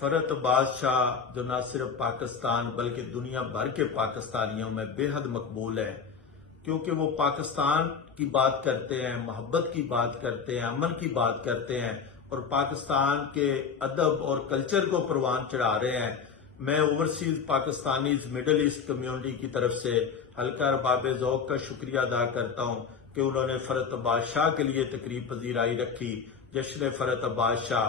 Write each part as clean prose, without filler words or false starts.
فرت بادشاہ جو نہ صرف پاکستان بلکہ دنیا بھر کے پاکستانیوں میں بے حد مقبول ہے، کیونکہ وہ پاکستان کی بات کرتے ہیں، محبت کی بات کرتے ہیں، امن کی بات کرتے ہیں اور پاکستان کے ادب اور کلچر کو پروان چڑھا رہے ہیں۔ میں overseas Pakistanis middle east community کی طرف سے حلقہ ارباب ذوق کا شکریہ ادا کرتا ہوں کہ انہوں نے فرت بادشاہ کے لیے تقریب پذیرائی رکھی، جشن فرت بادشاہ۔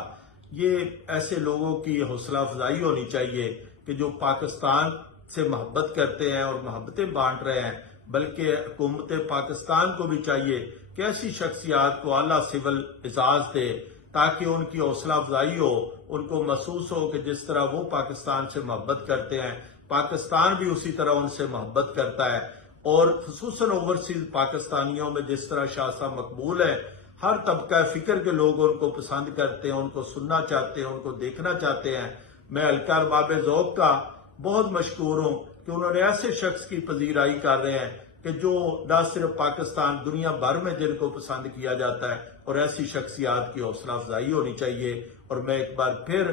یہ ایسے لوگوں کی حوصلہ افزائی ہونی چاہیے کہ جو پاکستان سے محبت کرتے ہیں اور محبتیں بانٹ رہے ہیں، بلکہ حکومت پاکستان کو بھی چاہیے کہ ایسی شخصیات کو اعلیٰ سول اعزاز دے تاکہ ان کی حوصلہ افزائی ہو، ان کو محسوس ہو کہ جس طرح وہ پاکستان سے محبت کرتے ہیں، پاکستان بھی اسی طرح ان سے محبت کرتا ہے۔ اور خصوصاً اوورسیز پاکستانیوں میں جس طرح شاہ صاحب مقبول ہے، ہر طبقہ فکر کے لوگ ان کو پسند کرتے ہیں، ان کو سننا چاہتے ہیں، ان کو دیکھنا چاہتے ہیں۔ میں حلقہ ارباب ذوق کا بہت مشکور ہوں کہ انہوں نے ایسے شخص کی پذیرائی کر رہے ہیں کہ جو نہ صرف پاکستان، دنیا بھر میں جن کو پسند کیا جاتا ہے، اور ایسی شخصیات کی حوصلہ افزائی ہونی چاہیے۔ اور میں ایک بار پھر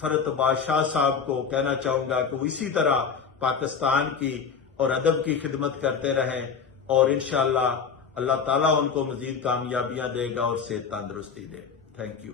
فرت بادشاہ صاحب کو کہنا چاہوں گا کہ وہ اسی طرح پاکستان کی اور ادب کی خدمت کرتے رہیں، اور انشاءاللہ اللہ تعالیٰ ان کو مزید کامیابیاں دے گا اور صحت تندرستی دے۔ Thank you.